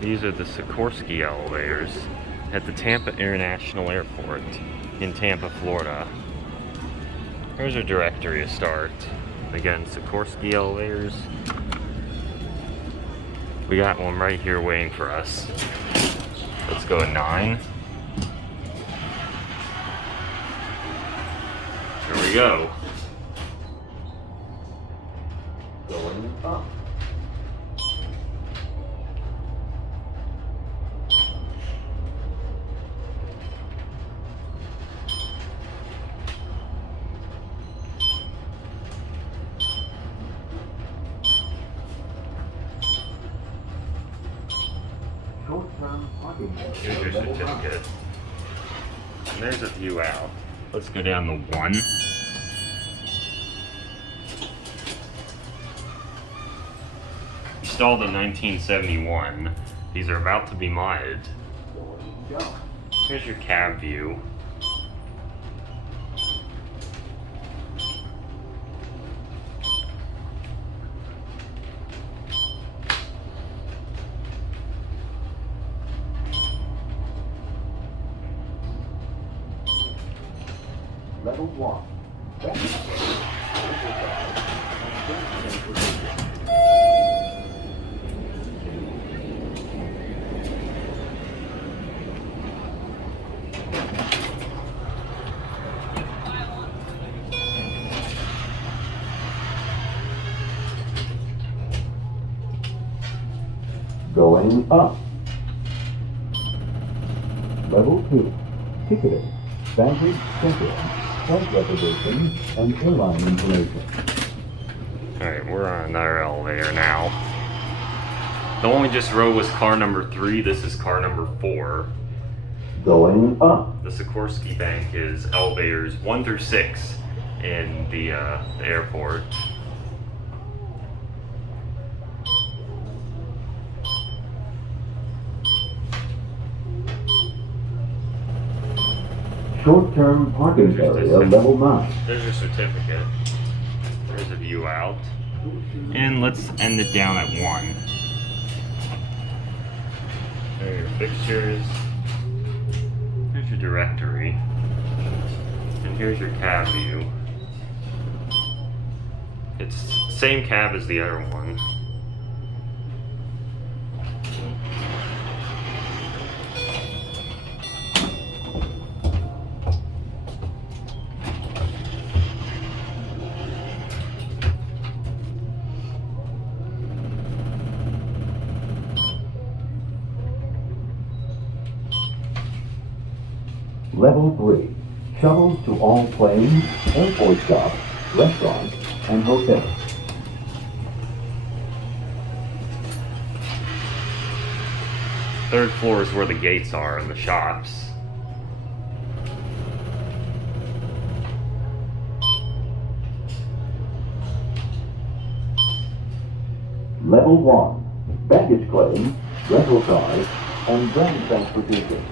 These are the Sikorsky elevators at the Tampa International Airport in Tampa, Florida. Here's our directory to start. Again, Sikorsky elevators. We got one right here waiting for us. Let's go at 9. Here we go. Going up. Here's your certificate. And there's a view out. Let's go down to 1. Installed in 1971. These are about to be modded. Here's your cab view. Level 1. Going up. Level 2. Ticketing, baggage check-in, flight reservation, and airline information. Alright, we're on another elevator now. The one we just rode was car number 3. This is car number 4. Going up. The Sikorsky Bank is elevators 1 through 6 in the airport. Short-term parking area, level 9. There's your certificate. There's a view out. And let's end it down at 1. There are your fixtures. Here's your directory. And here's your cab view. It's same cab as the other one. Level 3. Shuttles to all planes, airport shops, restaurants, and hotels. Third floor is where the gates are and the shops. Level 1. Baggage claim, rental cars, and ground transportation.